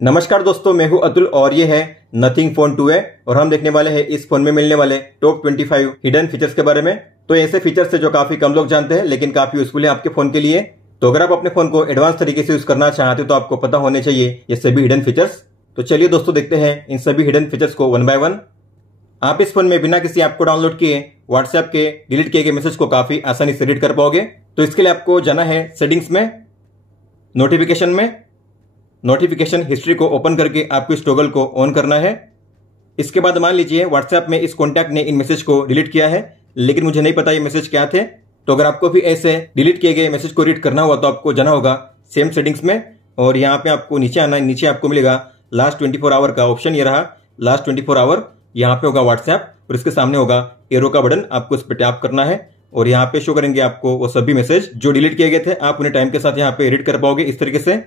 नमस्कार दोस्तों, मैं हूं अतुल और ये है नथिंग फोन 2 है और हम देखने वाले हैं इस फोन में मिलने वाले टॉप 25 हिडन फीचर्स के बारे में। तो ऐसे फीचर्स है जो काफी कम लोग जानते हैं लेकिन काफी यूजफुल है आपके फोन के लिए। तो अगर आप अपने फोन को एडवांस तरीके से यूज करना चाहते हो तो आपको पता होने चाहिए ये सभी हिडन फीचर्स। तो चलिए दोस्तों देखते हैं इन सभी हिडन फीचर्स को वन बाय वन। आप इस फोन में बिना किसी ऐप को डाउनलोड किए व्हाट्सएप के डिलीट किए गए मैसेज को काफी आसानी से रीड कर पाओगे। तो इसके लिए आपको जाना है सेटिंग्स में, नोटिफिकेशन में, नोटिफिकेशन हिस्ट्री को ओपन करके आपको इस टॉगल को ऑन करना है। इसके बाद मान लीजिए व्हाट्सएप में इस कॉन्टैक्ट ने इन मैसेज को डिलीट किया है लेकिन मुझे नहीं पता ये मैसेज क्या थे। तो अगर आपको भी ऐसे डिलीट किए गए मैसेज को रीड करना हुआ तो आपको जाना होगा सेम सेटिंग्स में और यहाँ पे आपको नीचे आना है। नीचे आपको मिलेगा लास्ट 24 आवर का ऑप्शन, ये रहा लास्ट 24 आवर। यहाँ पे होगा व्हाट्सएप और इसके सामने होगा एरो का बटन, आपको इस पर टैप करना है और यहाँ पे शो करेंगे आपको वो सभी मैसेज जो डिलीट किए गए थे। आप उन्हें टाइम के साथ यहाँ पे रीड कर पाओगे इस तरीके से।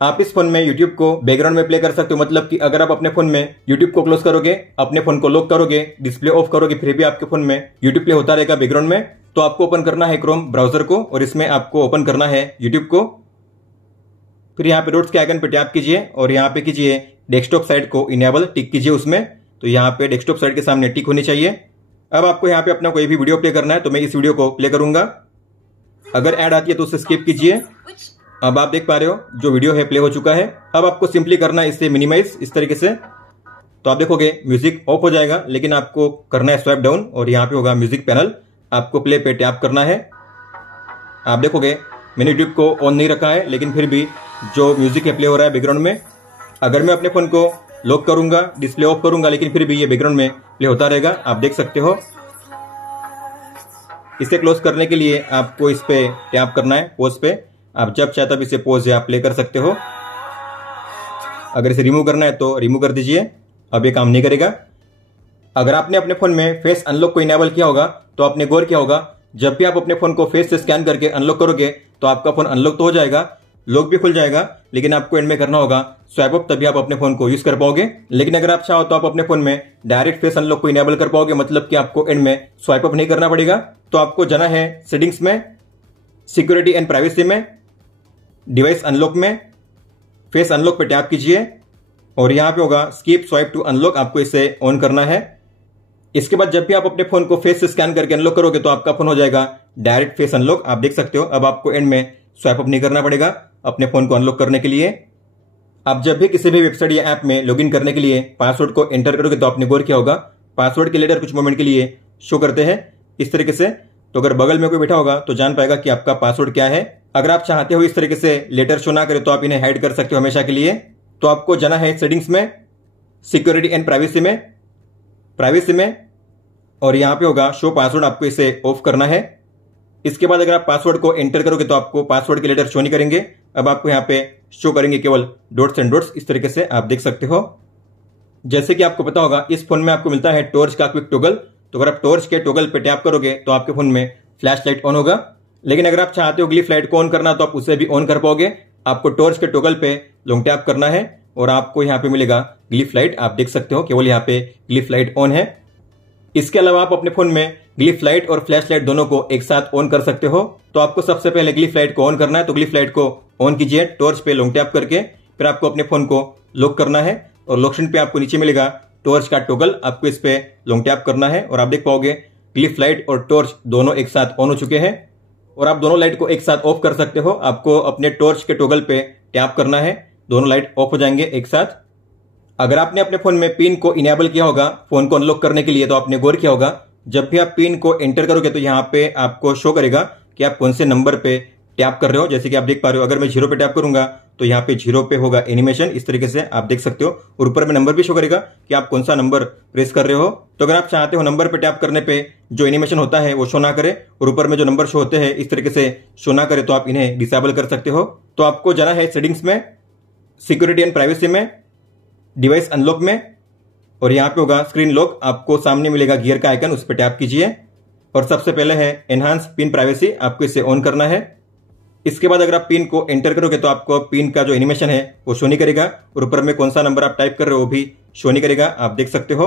आप इस फोन में YouTube को बैकग्राउंड में प्ले कर सकते हो, मतलब कि अगर आप अपने फोन में YouTube को क्लोज करोगे, अपने फोन को लॉक करोगे, डिस्प्ले ऑफ करोगे, फिर भी आपके फोन में YouTube प्ले होता रहेगा बैकग्राउंड में। तो आपको ओपन करना है क्रोम ब्राउजर को और इसमें आपको ओपन करना है YouTube को। फिर यहाँ पे डॉट्स के आइकन पे टैप कीजिए और यहाँ पे कीजिए डेस्कटॉप साइट को इनेबल, टिक कीजिए उसमें। तो यहाँ पे डेस्कटॉप साइट के सामने टिक होनी चाहिए। अब आपको यहाँ पे अपना कोई भी वीडियो प्ले करना है तो मैं इस वीडियो को प्ले करूंगा। अगर ऐड आती है तो उसे स्किप कीजिए। अब आप देख पा रहे हो जो वीडियो है प्ले हो चुका है। अब आपको सिंपली करना है इसे मिनिमाइज इस तरीके से। तो आप देखोगे म्यूजिक ऑफ हो जाएगा लेकिन आपको करना है स्वाइप डाउन और यहाँ पे होगा म्यूजिक पैनल, आपको प्ले पे टैप करना है। आप देखोगे मैंने यूट्यूब को ऑन नहीं रखा है लेकिन फिर भी जो म्यूजिक है प्ले हो रहा है बैकग्राउंड में। अगर मैं अपने फोन को लॉक करूंगा, डिस्प्ले ऑफ करूंगा लेकिन फिर भी ये बैकग्राउंड में प्ले होता रहेगा, आप देख सकते हो। इसे क्लोज करने के लिए आपको इस पे टैप करना है पॉज पे। आप जब चाहे तब इसे पॉज या प्ले कर सकते हो। अगर इसे रिमूव करना है तो रिमूव कर दीजिए, अब ये काम नहीं करेगा। अगर आपने अपने फोन में फेस अनलॉक को इनेबल किया होगा तो आपने गौर किया होगा जब भी आप अपने फोन को फेस से स्कैन करके अनलॉक करोगे तो आपका फोन अनलॉक तो हो जाएगा, लॉक भी खुल जाएगा, लेकिन आपको एंड में करना होगा स्वाइप अप, तभी आप अपने फोन को यूज कर पाओगे। लेकिन अगर आप चाहो तो आप अपने फोन में डायरेक्ट फेस अनलॉक को इनेबल कर पाओगे, मतलब कि आपको एंड में स्वाइप अप नहीं करना पड़ेगा। तो आपको जाना है सेटिंग्स में, सिक्योरिटी एंड प्राइवेसी में, डिवाइस अनलॉक में, फेस अनलॉक पे टैप कीजिए और यहाँ पे होगा स्किप स्वाइप टू अनलॉक, आपको इसे ऑन करना है। इसके बाद जब भी आप अपने फोन को फेस से स्कैन करके अनलॉक करोगे तो आपका फोन हो जाएगा डायरेक्ट फेस अनलॉक, आप देख सकते हो। अब आपको एंड में स्वाइप अप नहीं करना पड़ेगा अपने फोन को अनलॉक करने के लिए। आप जब भी किसी भी वेबसाइट या ऐप में लॉगिन करने के लिए पासवर्ड को एंटर करोगे तो आपने गौर किया होगा पासवर्ड के लेटर कुछ मोमेंट के लिए शो करते हैं इस तरीके से। तो अगर बगल में कोई बैठा होगा तो जान पाएगा कि आपका पासवर्ड क्या है। अगर आप चाहते हो इस तरीके से लेटर शो ना करे तो आप इन्हें हाइड कर सकते हो हमेशा के लिए। तो आपको जाना है सेटिंग्स में, सिक्योरिटी एंड प्राइवेसी में और यहाँ पे होगा शो पासवर्ड, आपको इसे ऑफ करना है। इसके बाद अगर आप पासवर्ड को एंटर करोगे तो आपको पासवर्ड के लेटर शो नहीं करेंगे, अब आपको यहाँ पे शो करेंगे केवल डॉट्स एंड डॉट्स इस तरीके से, आप देख सकते हो। जैसे कि आपको पता होगा इस फोन में आपको मिलता है टॉर्च का क्विक टॉगल। तो अगर आप टॉर्च के टॉगल पे टैप करोगे तो आपके फोन में फ्लैश लाइट ऑन होगा। लेकिन अगर आप चाहते हो ग्लिफ लाइट को ऑन करना तो आप उसे भी ऑन कर पाओगे। आपको टॉर्च के टॉगल पे लॉन्ग टैप करना है और आपको यहाँ पे मिलेगा ग्लिफ लाइट, आप देख सकते हो केवल यहाँ पे ग्लिफ लाइट ऑन है। इसके अलावा आप अपने फोन में ग्लिफ लाइट और फ्लैश लाइट दोनों को एक साथ ऑन कर सकते हो। तो आपको सबसे पहले ग्लिफ लाइट को ऑन करना है, तो ग्लिफ लाइट को ऑन कीजिए टॉर्च पे लॉन्ग टैप करके। फिर आपको अपने फोन को लॉक करना है और लॉक स्क्रीन पे आपको नीचे मिलेगा टॉर्च का टॉगल, आपको इस पे लॉन्ग टैप करना है और आप देख पाओगे ग्लिफ लाइट और टॉर्च दोनों एक साथ ऑन हो चुके हैं। और आप दोनों लाइट को एक साथ ऑफ कर सकते हो। आपको अपने टॉर्च के टॉगल पे टैप करना है, दोनों लाइट ऑफ हो जाएंगे एक साथ। अगर आपने अपने फोन में पिन को इनेबल किया होगा फोन को अनलॉक करने के लिए तो आपने गौर किया होगा जब भी आप पिन को एंटर करोगे तो यहाँ पे आपको शो करेगा कि आप कौन से नंबर पे टैप कर रहे हो। जैसे कि आप देख पा रहे हो अगर मैं 0 पे टैप करूंगा तो यहाँ पे 0 पे होगा एनिमेशन इस तरीके से, आप देख सकते हो। और ऊपर में नंबर भी शो करेगा कि आप कौन सा नंबर प्रेस कर रहे हो। तो अगर आप चाहते हो नंबर पे टैप करने पे जो एनिमेशन होता है वो शो ना करे और ऊपर में जो नंबर शो होते हैं इस तरीके से शो ना करे तो आप इन्हें डिसेबल कर सकते हो। तो आपको जाना है सेटिंग्स में, सिक्योरिटी एंड प्राइवेसी में, डिवाइस अनलॉक में और यहाँ पे होगा स्क्रीन लॉक, आपको सामने मिलेगा गियर का आइकन, उस पर टैप कीजिए। और सबसे पहले है एनहांस पिन प्राइवेसी, आपको इसे ऑन करना है। इसके बाद अगर आप पिन को एंटर करोगे तो आपको पिन का जो एनिमेशन है वो शो नहीं करेगा और ऊपर में कौन सा नंबर आप टाइप कर रहे हो वो भी शो नहीं करेगा, आप देख सकते हो।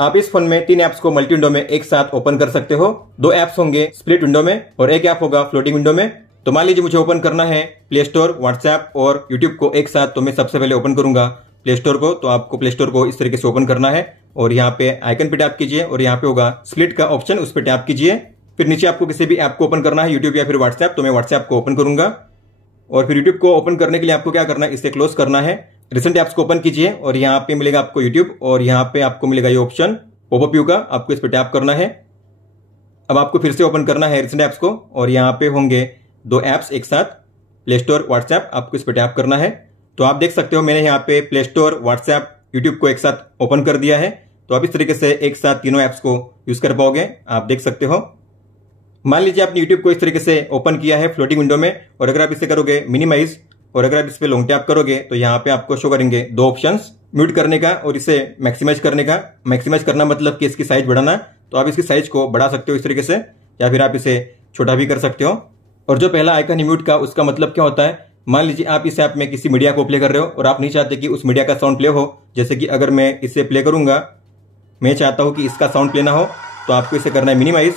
आप इस फोन में 3 ऐप्स को मल्टी विंडो में एक साथ ओपन कर सकते हो। 2 ऐप्स होंगे स्प्लिट विंडो में और एक ऐप होगा फ्लोटिंग विंडो में। तो मान लीजिए मुझे ओपन करना है प्ले स्टोर, व्हाट्सएप और यूट्यूब को एक साथ। तो मैं सबसे पहले ओपन करूंगा प्ले स्टोर को। तो आपको प्ले स्टोर को इस तरीके से ओपन करना है और यहाँ पे आइकन पे टैप कीजिए और यहाँ पे होगा स्प्लिट का ऑप्शन, उस पर टैप कीजिए। फिर नीचे आपको किसी भी ऐप को ओपन करना है, यूट्यूब या फिर व्हाट्सएप। तो मैं व्हाट्सएप को ओपन करूंगा और फिर यूट्यूब को ओपन करने के लिए आपको क्या करना है, इसे क्लोज करना है। रिसेंट ऐप्स को ओपन कीजिए और यहाँ पे मिलेगा आपको यूट्यूब और यहाँ पे आपको मिलेगा ये ऑप्शन पॉपअप व्यू का, आपको इस पर टैप करना है। अब आपको फिर से ओपन करना है रिसेंट ऐप्स को और यहाँ पे होंगे 2 ऐप्स एक साथ, प्ले स्टोर, व्हाट्सएप। आपको इस पर टैप करना है। तो आप देख सकते हो मैंने यहाँ पे प्ले स्टोर, व्हाट्सएप, यूट्यूब को एक साथ ओपन कर दिया है। तो आप इस तरीके से एक साथ तीनों ऐप्स को यूज कर पाओगे, आप देख सकते हो। मान लीजिए आपने यूट्यूब को इस तरीके से ओपन किया है फ्लोटिंग विंडो में और अगर आप इसे करोगे मिनिमाइज और अगर आप इस पे लॉन्ग टैप करोगे तो यहाँ पे आपको शो करेंगे 2 ऑप्शंस, म्यूट करने का और इसे मैक्सिमाइज करने का। मैक्सिमाइज करना मतलब कि इसकी साइज बढ़ाना, तो आप इसकी साइज को बढ़ा सकते हो इस तरीके से या फिर आप इसे छोटा भी कर सकते हो। और जो पहला आइकन है म्यूट का, उसका मतलब क्या होता है, मान लीजिए आप इस ऐप में किसी मीडिया को प्ले कर रहे हो और आप नहीं चाहते कि उस मीडिया का साउंड प्ले हो। जैसे कि अगर मैं इसे प्ले करूंगा, मैं चाहता हूं कि इसका साउंड प्ले ना हो, तो आपको इसे करना है मिनिमाइज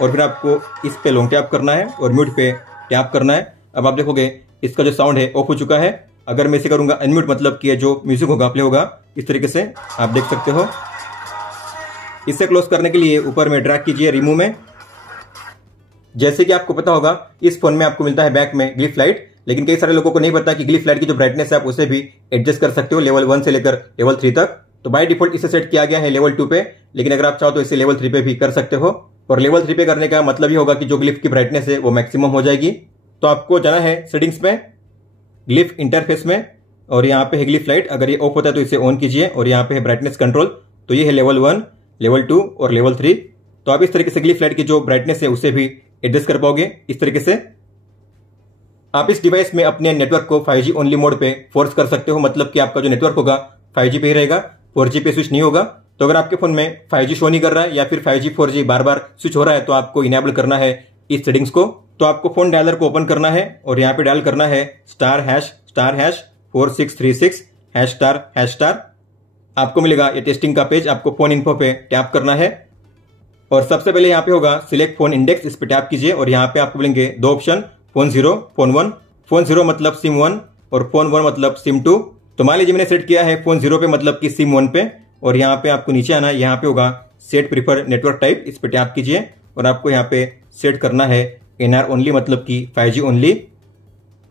और फिर आपको इस पे लॉन्ग टैप करना है और म्यूट पे टैप करना है। अब आप देखोगे इसका जो साउंड है ऑफ हो चुका है। अगर मैं इसे करूंगा अनम्यूट, मतलब कि जो म्यूजिक होगा प्ले होगा इस तरीके से, आप देख सकते हो। इसे क्लोज करने के लिए ऊपर में ड्रैग कीजिए रिमूव में। जैसे कि आपको पता होगा इस फोन में आपको मिलता है बैक में ग्लिफ लाइट, लेकिन कई सारे लोगों को नहीं पता कि ग्लिफ लाइट की जो ब्राइटनेस है आप उसे भी एडजस्ट कर सकते हो लेवल 1 से लेकर लेवल 3 तक। तो बाय डिफॉल्ट इसे सेट किया गया है लेवल 2 पे, लेकिन अगर आप चाहो तो इसे लेवल 3 पे भी कर सकते हो। और लेवल 3 पे करने का मतलब ये होगा कि जो ग्लिफ की ब्राइटनेस है वो मैक्सिमम हो जाएगी। तो आपको जाना है सेटिंग्स में, ग्लिफ इंटरफेस में और यहाँ पे है ग्लिफ लाइट। अगर ये ऑफ होता है तो इसे ऑन कीजिए और यहाँ पे है ब्राइटनेस कंट्रोल। तो ये है लेवल 1, लेवल 2 और लेवल 3। तो आप इस तरीके से ग्लिफ लाइट की जो ब्राइटनेस है उसे भी एडजस्ट कर पाओगे इस तरीके से। आप इस डिवाइस में अपने नेटवर्क को 5G ओनली मोड पे फोर्स कर सकते हो, मतलब कि आपका जो नेटवर्क होगा 5G पे ही रहेगा, 4G पे स्विच नहीं होगा। तो अगर आपके फोन में 5G शो नहीं कर रहा है या फिर 5G 4G बार बार स्विच हो रहा है तो आपको इनेबल करना है इस सेटिंग्स को। तो आपको फोन डायलर को ओपन करना है और यहाँ पे डायल करना है *#*4636##। आपको मिलेगा ये टेस्टिंग का पेज, आपको फोन इन्फो पे टैप करना है और सबसे पहले यहाँ पे होगा सिलेक्ट फोन इंडेक्स, इस पे टैप कीजिए और यहाँ पे आपको मिलेंगे 2 ऑप्शन, फोन 0, फोन 1। फोन 0 मतलब सिम 1 और फोन 1 मतलब सिम 2। तो मान लीजिए मैंने सेट किया है फोन 0 पे मतलब कि सिम 1 पे और यहाँ पे आपको नीचे आना है, यहाँ पे होगा सेट प्रीफर नेटवर्क टाइप, इस पे टैप कीजिए और आपको यहाँ पे सेट करना है NR ओनली, मतलब कि 5G ओनली।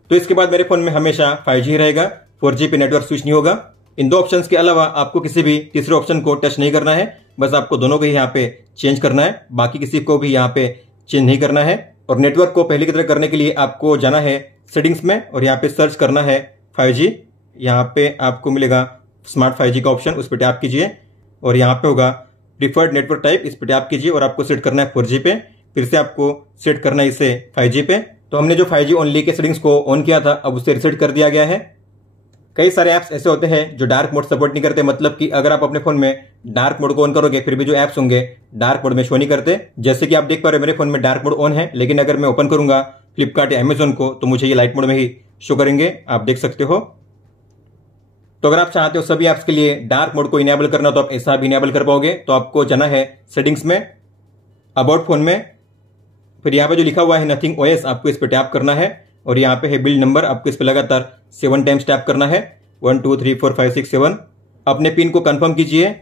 तो इसके बाद मेरे फोन में हमेशा 5G ही रहेगा, 4G पे नेटवर्क स्विच नहीं होगा। इन 2 ऑप्शंस के अलावा आपको किसी भी तीसरे ऑप्शन को टच नहीं करना है, बस आपको दोनों को ही यहाँ पे चेंज करना है, बाकी किसी को भी यहाँ पे चेंज नहीं करना है। और नेटवर्क को पहले की तरह करने के लिए आपको जाना है सेटिंग्स में और यहाँ पे सर्च करना है 5G। यहाँ पे आपको मिलेगा स्मार्ट 5G का ऑप्शन, उस पर टैप कीजिए और यहाँ पे होगा प्रीफर्ड नेटवर्क टाइप, इस पर टैप कीजिए और आपको सेट करना है 4G पे, फिर से आपको सेट करना है इसे 5G पे। तो हमने जो 5G ओनली के सेटिंग्स को ऑन किया था अब उसे रिसेट कर दिया गया है। कई सारे ऐप्स ऐसे होते हैं जो डार्क मोड सपोर्ट नहीं करते, मतलब कि अगर आप अपने फोन में डार्क मोड को ऑन करोगे फिर भी जो ऐप्स होंगे डार्क मोड में शो नहीं करते। जैसे कि आप देख पा रहे हो मेरे फोन में डार्क मोड ऑन है, लेकिन अगर मैं ओपन करूंगा फ्लिपकार्ट या अमेजोन को तो मुझे ये लाइट मोड में ही शो करेंगे, आप देख सकते हो। तो अगर आप चाहते हो सभी ऐप्स के लिए डार्क मोड को इनेबल करना तो आप ऐसा भी इनेबल कर पाओगे। तो आपको जाना है सेटिंग्स में, अबाउट फोन में, फिर यहाँ पे जो लिखा हुआ है नथिंग OS आपको इस पे टैप करना है और यहाँ पे है बिल्ड नंबर, आपको इस पे लगातार 7 टाइम्स टैप करना है, 1 2 3 4 5 6 7। अपने पिन को कंफर्म कीजिए,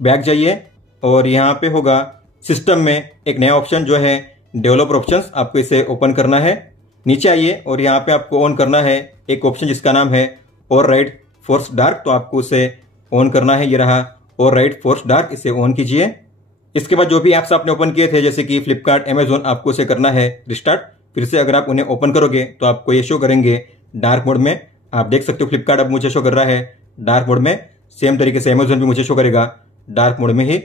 बैक जाइए और यहाँ पे होगा सिस्टम में एक नया ऑप्शन जो है डेवलपर ऑप्शंस, आपको इसे ओपन करना है। नीचे आइए और यहाँ पे आपको ऑन करना है एक ऑप्शन जिसका नाम है ओवरराइड फोर्स डार्क, तो आपको उसे ऑन करना है। ये रहा ओवरराइड फोर्स डार्क, इसे ऑन कीजिए। इसके बाद जो भी ऐप्स आपने ओपन किए थे जैसे कि फ्लिपकार्ट, अमेजोन, आपको इसे करना है रिस्टार्ट। फिर से अगर आप उन्हें ओपन करोगे तो आपको ये शो करेंगे डार्क मोड में, आप देख सकते हो फ्लिपकार्ट अब मुझे शो कर रहा है डार्क मोड में, सेम तरीके से अमेजोन भी मुझे शो करेगा डार्क मोड में ही।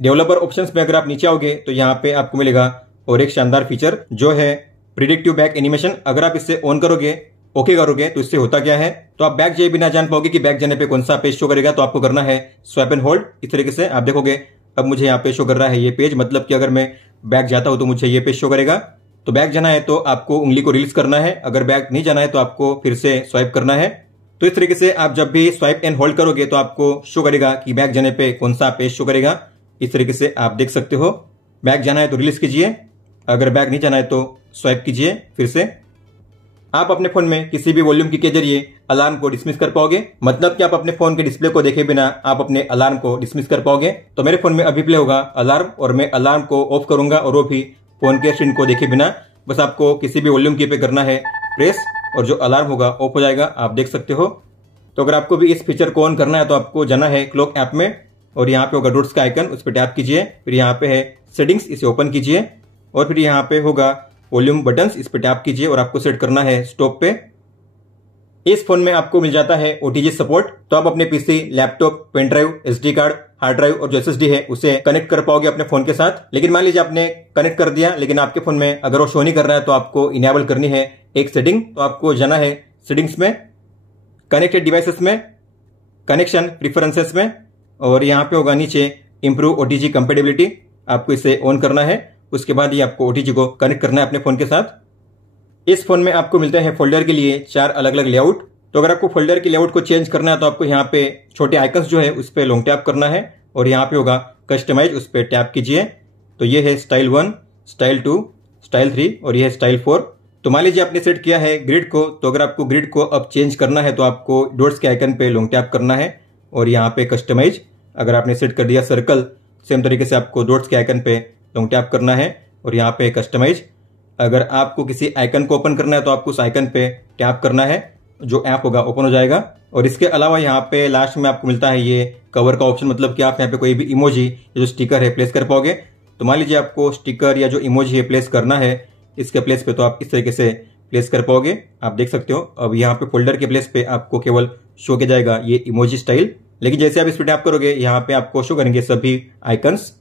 डेवलपर ऑप्शंस में अगर आप नीचे आओगे तो यहाँ पे आपको मिलेगा और एक शानदार फीचर जो है प्रिडिक्टिव बैक एनिमेशन। अगर आप इसे ऑन करोगे, ओके करोगे तो इससे होता क्या है, तो आप बैक जाए बिना जान पाओगे कि बैक जाने पे कौन सा पेज शो करेगा। तो आपको करना है स्वाइप एंड होल्ड, इस तरीके से आप देखोगे अब मुझे यहाँ पे शो कर रहा है ये पेज, मतलब कि अगर मैं बैक जाता हूं तो मुझे ये पेज शो करेगा। तो बैक जाना है तो आपको उंगली को रिलीज करना है, अगर बैक नहीं जाना है तो आपको फिर से स्वाइप करना है। तो इस तरीके से आप जब भी स्वाइप एंड होल्ड करोगे तो आपको शो करेगा कि बैक जाने पे कौन सा पेज शो करेगा। इस तरीके से आप देख सकते हो, बैक जाना है तो रिलीज कीजिए, अगर बैक नहीं जाना है तो स्वाइप कीजिए फिर से। आप अपने फोन में किसी भी वॉल्यूम की के जरिए अलार्म को डिसमिस कर पाओगे, मतलब कि आप अपने फोन के डिस्प्ले को देखे बिना आप अपने अलार्म को डिसमिस कर पाओगे। तो मेरे फोन में अभी प्ले होगा अलार्म और मैं अलार्म को ऑफ करूंगा और वो भी फोन के स्क्रीन को देखे बिना। बस आपको किसी भी वॉल्यूम की पे करना है प्रेस और जो अलार्म होगा ऑफ हो जाएगा, आप देख सकते हो। तो अगर आपको भी इस फीचर को ऑन करना है तो आपको जाना है क्लॉक ऐप में और यहाँ पे होगा डॉट्स का आइकन, उस पर टैप कीजिए। फिर यहाँ पे है सेटिंग्स, इसे ओपन कीजिए और फिर यहाँ पे होगा वॉल्यूम बटन्स, इस पे टैप कीजिए और आपको सेट करना है स्टॉप पे। इस फोन में आपको मिल जाता है OTG सपोर्ट, तो आप अपने PC, laptop, pen drive, SD card, hard drive और जो SSD है उसे कनेक्ट कर पाओगे अपने फोन के साथ। लेकिन मान लीजिए आपने कनेक्ट कर दिया लेकिन आपके फोन में अगर वो शो नहीं कर रहा है तो आपको इनेबल करनी है एक सेटिंग। तो आपको जाना है सेटिंग्स में, कनेक्टेड डिवाइसेस में, कनेक्शन प्रिफरेंसेस में और यहाँ पे होगा नीचे इंप्रूव OTG कंपेटेबिलिटी, आपको इसे ऑन करना है। उसके बाद ही आपको OTG को कनेक्ट करना है अपने फोन के साथ। इस फोन में आपको मिलते हैं फोल्डर के लिए 4 अलग अलग लेआउट। तो अगर आपको फोल्डर के लेआउट को चेंज करना है तो आपको यहाँ पे छोटे आइकन्स जो है उस पर लॉन्ग टैप करना है और यहाँ पे होगा कस्टमाइज, उस पर टैप कीजिए। तो ये है स्टाइल 1, स्टाइल 2, स्टाइल 3 और ये है स्टाइल 4। तो मान लीजिए आपने सेट किया है ग्रिड को, तो अगर आपको ग्रिड को अब चेंज करना है तो आपको डॉट्स के आइकन पे लॉन्ग टैप करना है और यहाँ पे कस्टमाइज। अगर आपने सेट कर दिया सर्कल, सेम तरीके से आपको डॉट्स के आइकन पे लॉन्ग टैप करना है और यहाँ पे कस्टमाइज। अगर आपको किसी आइकन को ओपन करना है तो आपको उस आइकन पे टैप करना है, जो ऐप होगा ओपन हो जाएगा। और इसके अलावा यहाँ पे लास्ट में आपको मिलता है ये कवर का ऑप्शन, मतलब कि आप यहाँ पे कोई भी इमोजी या जो स्टिकर है प्लेस कर पाओगे। तो मान लीजिए आपको स्टिकर या जो इमोजी है प्लेस करना है इसके प्लेस पे, तो आप इस तरीके से प्लेस कर पाओगे, आप देख सकते हो। अब यहाँ पे फोल्डर के प्लेस पे आपको केवल शो किया जाएगा ये इमोजी स्टाइल, लेकिन जैसे आप इस पर टैप करोगे यहाँ पे आपको शो करेंगे सभी आइकन्स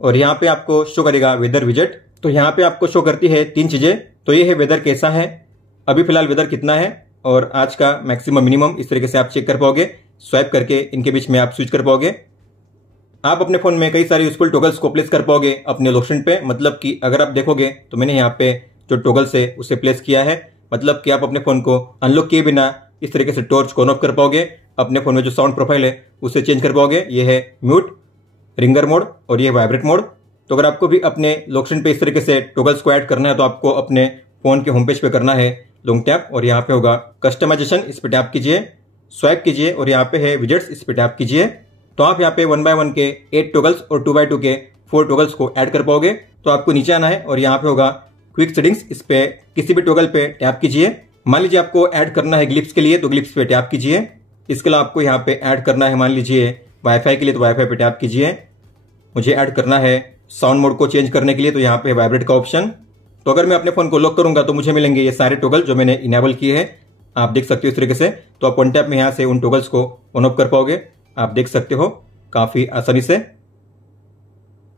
और यहाँ पे आपको शो करेगा वेदर विजेट। तो यहाँ पे आपको शो करती है 3 चीजें। तो ये है वेदर कैसा है, अभी फिलहाल वेदर कितना है और आज का मैक्सिमम मिनिमम, इस तरीके से आप चेक कर पाओगे। स्वाइप करके इनके बीच में आप स्विच कर पाओगे। आप अपने फोन में कई सारे यूजफुल टॉगल्स को प्लेस कर पाओगे अपने लोकेशन पे, मतलब कि अगर आप देखोगे तो मैंने यहाँ पे जो टॉगल्स है उसे प्लेस किया है, मतलब कि आप अपने फोन को अनलॉक किए बिना इस तरीके से टॉर्च को ऑन ऑफ कर पाओगे। अपने फोन में जो साउंड प्रोफाइल है उसे चेंज कर पाओगे। ये है म्यूट, रिंगर मोड और ये वाइब्रेट मोड। तो अगर आपको भी अपने लोकेशन पे इस तरीके से टॉगल्स को ऐड करना है तो आपको अपने फोन के होम पेज पे करना है लॉन्ग टैप और यहाँ पे होगा कस्टमाइजेशन, इस पे टैप कीजिए, स्वाइप कीजिए और यहाँ पे है विजेट्स, इस पे टैप कीजिए। तो आप यहाँ पे 1 by 1 के 8 टॉगल्स और 2 by 2 के 4 टॉगल्स को ऐड कर पाओगे। तो आपको नीचे आना है और यहाँ पे होगा क्विक सेटिंग्स, इस पे किसी भी टॉगल पे टैप कीजिए। मान लीजिए आपको ऐड करना है ग्लिप्स के लिए तो ग्लिप्स पे टैप कीजिए। इसके अलावा आपको यहाँ पे ऐड करना है मान लीजिए वाईफाई के लिए तो वाईफाई पे टैप कीजिए। मुझे ऐड करना है साउंड मोड को चेंज करने के लिए तो यहाँ पे वाइब्रेट का ऑप्शन। तो अगर मैं अपने फोन को लॉक करूंगा तो मुझे मिलेंगे ये सारे टॉगल जो मैंने इनेबल किए हैं, आप देख सकते हो इस तरीके से। तो आप वन टैप में यहाँ से उन टॉगल्स को ऑन ऑफ कर पाओगे, आप देख सकते हो काफी आसानी से।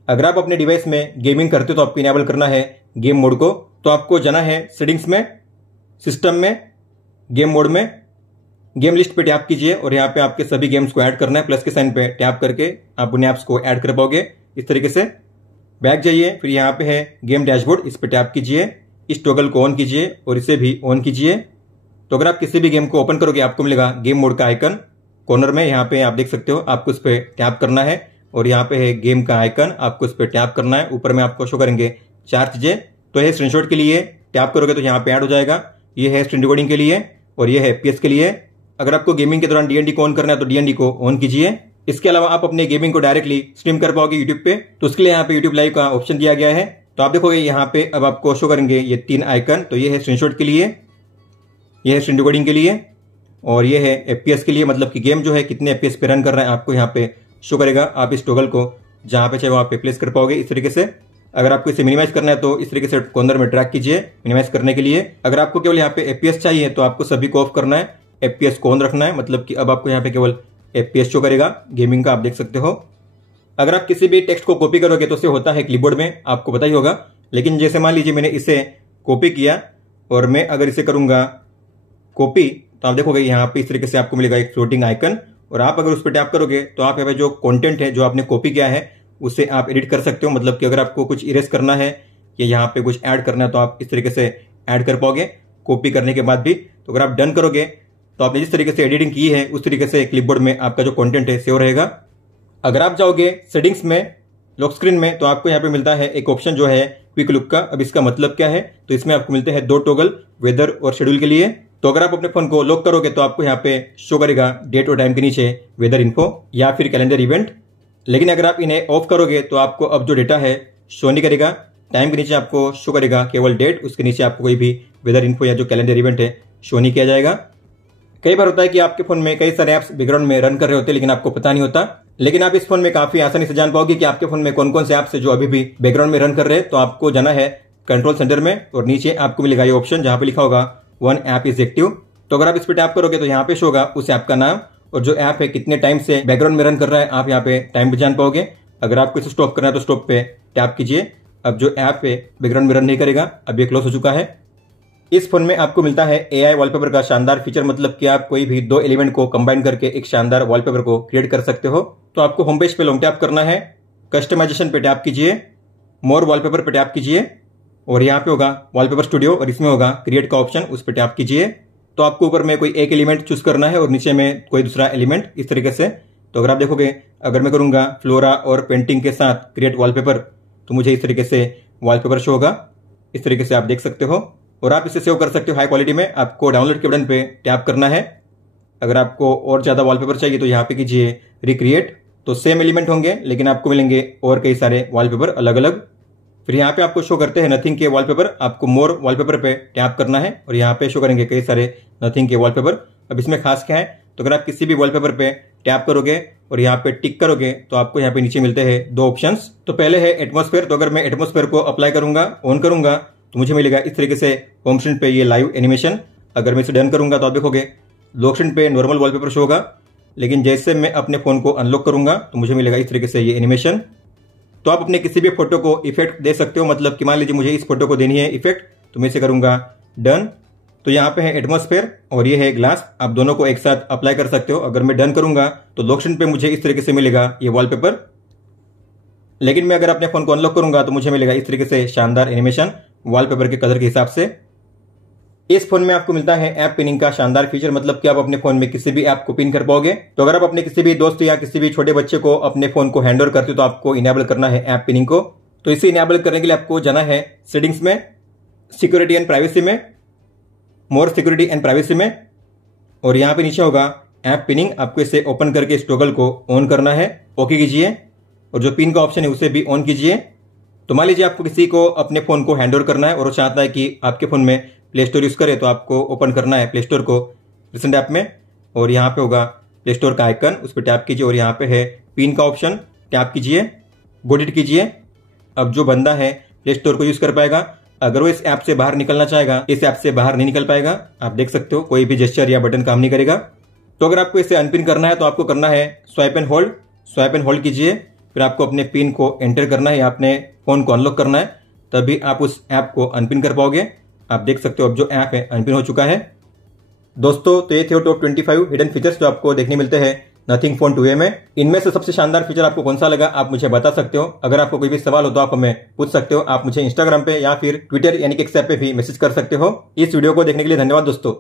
अगर आप अपने डिवाइस में गेमिंग करते हो तो आपको इनेबल करना है गेम मोड को। तो आपको जाना है सेटिंग्स में, सिस्टम में, गेम मोड में, गेम लिस्ट पे टैप कीजिए और यहाँ पे आपके सभी गेम्स को ऐड करना है। प्लस के साइन पे टैप करके आप उन ऐप्स को ऐड कर पाओगे इस तरीके से। बैक जाइए, फिर यहाँ पे है गेम डैशबोर्ड, इस पे टैप कीजिए, इस टॉगल को ऑन कीजिए और इसे भी ऑन कीजिए। तो अगर आप किसी भी गेम को ओपन करोगे आपको मिलेगा गेम मोड का आइकन कॉर्नर में, यहाँ पे आप देख सकते हो। आपको इस पे टैप करना है और यहाँ पे है गेम का आइकन, आपको इस पे टैप करना है। ऊपर में आपको शो करेंगे 4 चीजें। तो ये स्क्रीनशॉट के लिए टैप करोगे तो यहाँ पे ऐड हो जाएगा। ये है स्क्रीन रिकॉर्डिंग के लिए और ये है FPS के लिए। अगर आपको गेमिंग के दौरान DND को ऑन करना है तो DND को ऑन कीजिए। इसके अलावा आप अपने गेमिंग को डायरेक्टली स्ट्रीम कर पाओगे यूट्यूब पे, तो उसके लिए यहाँ पे यूट्यूब लाइव का ऑप्शन दिया गया है। तो आप देखोगे यहाँ पे अब आपको शो करेंगे ये 3 आइकन। तो ये है स्क्रीनशॉट के लिए, ये है स्क्रीन रिकॉर्डिंग के लिए और ये है FPS के लिए, मतलब कि गेम जो है कितने FPS पे रन कर रहा है आपको यहाँ पे शो करेगा। आप इस टॉगल को जहां पे चाहे वहां पे प्लेस कर पाओगे इस तरीके से। अगर आपको इसे मिनिमाइज करना है तो इस तरीके से कॉर्नर में ड्रैग कीजिए मिनिमाइज करने के लिए। अगर आपको केवल यहाँ पे FPS चाहिए तो आपको सभी को ऑफ करना है, FPS को ऑन रखना है, मतलब कि अब आपको यहाँ पे केवल FPS शो करेगा गेमिंग का, आप देख सकते हो। अगर आप किसी भी टेक्स्ट को कॉपी करोगे तो उसे होता है क्लिपबोर्ड में, आपको पता ही होगा। लेकिन जैसे मान लीजिए मैंने इसे कॉपी किया और मैं अगर इसे करूंगा कॉपी तो आप देखोगे यहाँ पे इस तरीके से आपको मिलेगा एक फ्लोटिंग आइकन और आप अगर उस पर टैप करोगे तो आप यहाँ पे जो कंटेंट है जो आपने कॉपी किया है उसे आप एडिट कर सकते हो। मतलब कि अगर आपको कुछ इरेज करना है या यहाँ पे कुछ ऐड करना है तो आप इस तरीके से ऐड कर पाओगे कॉपी करने के बाद भी। तो अगर आप डन करोगे तो आपने जिस तरीके से एडिटिंग की है उस तरीके से क्लिपबोर्ड में आपका जो कंटेंट है सेव रहेगा। अगर आप जाओगे सेटिंग्स में लॉक स्क्रीन में तो आपको यहाँ पे मिलता है एक ऑप्शन जो है क्विक लुक का। अब इसका मतलब क्या है, तो इसमें आपको मिलते हैं 2 टॉगल वेदर और शेड्यूल के लिए। तो अगर आप अपने फोन को लॉक करोगे तो आपको यहाँ पे शो करेगा डेट और टाइम के नीचे वेदर इन्फो या फिर कैलेंडर इवेंट। लेकिन अगर आप इन्हें ऑफ करोगे तो आपको अब जो डेटा है शो नहीं करेगा, टाइम के नीचे आपको शो करेगा केवल डेट, उसके नीचे आपको कोई भी वेदर इन्फो या जो कैलेंडर इवेंट है शो नहीं किया जाएगा। कई बार होता है कि आपके फोन में कई सारे ऐप्स बैकग्राउंड में रन कर रहे होते हैं लेकिन आपको पता नहीं होता। लेकिन आप इस फोन में काफी आसानी से जान पाओगे कि आपके फोन में कौन कौन से ऐप्स है जो अभी भी बैकग्राउंड में रन कर रहे हैं। तो आपको जाना है कंट्रोल सेंटर में और नीचे आपको मिलेगा ये ऑप्शन जहां पे लिखा होगा वन ऐप इज एक्टिव। तो अगर आप इस पर टैप करोगे तो यहाँ पे शो होगा उस ऐप का नाम और जो ऐप है कितने टाइम से बैकग्राउंड में रन कर रहा है, आप यहाँ पे टाइम भी जान पाओगे। अगर आपको इसे स्टॉप करना है तो स्टॉप पे टैप कीजिए। अब जो ऐप है बैकग्राउंड में रन नहीं करेगा, अब ये क्लोज हो चुका है। इस फोन में आपको मिलता है AI वॉलपेपर का शानदार फीचर, मतलब कि आप कोई भी 2 एलिमेंट को कंबाइन करके एक शानदार वॉलपेपर को क्रिएट कर सकते हो। तो आपको होम पेज पे लॉन्ग टैप करना है, कस्टमाइजेशन पे टैप कीजिए, मोर वॉलपेपर पे टैप कीजिए और यहाँ पे होगा वॉलपेपर स्टूडियो और इसमें होगा क्रिएट का ऑप्शन, उस पर टैप कीजिए। तो आपको ऊपर में कोई एक एलिमेंट चूज करना है और नीचे में कोई दूसरा एलिमेंट, इस तरीके से। तो अगर आप देखोगे, अगर मैं करूंगा फ्लोरा और पेंटिंग के साथ क्रिएट वॉलपेपर तो मुझे इस तरीके से वॉलपेपर शो होगा। इस तरीके से आप देख सकते हो और आप इसे सेव कर सकते हो हाई क्वालिटी में। आपको डाउनलोड के बटन पे टैप करना है। अगर आपको और ज्यादा वॉलपेपर चाहिए तो यहाँ पे कीजिए रिक्रिएट। तो सेम एलिमेंट होंगे लेकिन आपको मिलेंगे और कई सारे वॉलपेपर अलग अलग। फिर यहाँ पे आपको शो करते हैं नथिंग के वॉलपेपर, आपको मोर वॉलपेपर पे टैप करना है और यहाँ पे शो करेंगे कई सारे नथिंग के वॉलपेपर। अब इसमें खास क्या है, तो अगर आप किसी भी वॉलपेपर पे टैप करोगे और यहाँ पे टिक करोगे तो आपको यहाँ पे नीचे मिलते हैं 2 ऑप्शंस। तो पहले है एटमॉस्फेयर। तो अगर मैं एटमॉस्फेयर को अप्लाई करूंगा, ऑन करूंगा तो मुझे मिलेगा इस तरीके से होम स्क्रीन पे ये लाइव एनिमेशन। अगर मैं इसे डन करूंगा तो आप देखोगे लॉक स्क्रीन पे नॉर्मल वॉलपेपर शो होगा, लेकिन जैसे मैं अपने फोन को अनलॉक करूंगा तो मुझे मिलेगा इस तरीके से ये एनिमेशन। तो आप अपने किसी भी फोटो को इफेक्ट दे सकते हो, मतलब कि मान लीजिए मुझे इस फोटो को देनी है इफेक्ट, तो मैं इसे करूंगा डन। तो यहाँ पे है एटमॉस्फेयर और ये है ग्लास, आप दोनों को एक साथ अप्लाई कर सकते हो। अगर मैं डन करूंगा तो लॉक स्क्रीन पे मुझे इस तरीके से मिलेगा ये वॉलपेपर, लेकिन मैं अगर अपने फोन को अनलॉक करूंगा तो मुझे मिलेगा इस तरीके से शानदार एनिमेशन वॉलपेपर के कलर के हिसाब से। इस फोन में आपको मिलता है ऐप पिनिंग का शानदार फीचर, मतलब कि आप अपने फोन में किसी भी ऐप को पिन कर पाओगे। तो अगर आप अपने किसी भी दोस्त या किसी भी छोटे बच्चे को अपने फोन को हैंड ओवर करते हो तो आपको इनेबल करना है ऐप पिनिंग को। तो इसे इनेबल करने के लिए आपको जाना है सेटिंग्स में, सिक्योरिटी एंड प्राइवेसी में, मोर सिक्योरिटी एंड प्राइवेसी में और यहाँ पे नीचे होगा ऐप पिनिंग। आपको इसे ओपन करके इस टॉगल को ऑन करना है, ओके कीजिए और जो पिन का ऑप्शन है उसे भी ऑन कीजिए। तो मान लीजिए आपको किसी को अपने फोन को हैंड ओवर करना है और वो चाहता है कि आपके फोन में प्ले स्टोर यूज करे, तो आपको ओपन करना है प्ले स्टोर को रिसेंट ऐप में और यहाँ पे होगा प्ले स्टोर का आइकन, उस पर टैप कीजिए और यहाँ पे है पिन का ऑप्शन, टैप कीजिए, गो हिट कीजिए। अब जो बंदा है प्ले स्टोर को यूज कर पाएगा, अगर वो इस ऐप से बाहर निकलना चाहेगा इस ऐप से बाहर नहीं निकल पाएगा। आप देख सकते हो कोई भी जेस्चर या बटन काम नहीं करेगा। तो अगर आपको इसे अनपिन करना है तो आपको करना है swipe and hold, swipe and hold कीजिए, फिर आपको अपने पिन को एंटर करना है या अपने फोन को अनलॉक करना है, तभी आप उस ऐप को अनपिन कर पाओगे। आप देख सकते हो अब जो ऐप है अनपिन हो चुका है। दोस्तों तो ये थे टॉप 25 हिडन फीचर्स जो आपको देखने मिलते हैं नथिंग फोन 2a में। इनमें से सबसे शानदार फीचर आपको कौन सा लगा आप मुझे बता सकते हो। अगर आपको कोई भी सवाल हो तो आप हमें पूछ सकते हो। आप मुझे इंस्टाग्राम पे या फिर ट्विटर यानी कि एक्स ऐप पे भी मैसेज कर सकते हो। इस वीडियो को देखने के लिए धन्यवाद दोस्तों।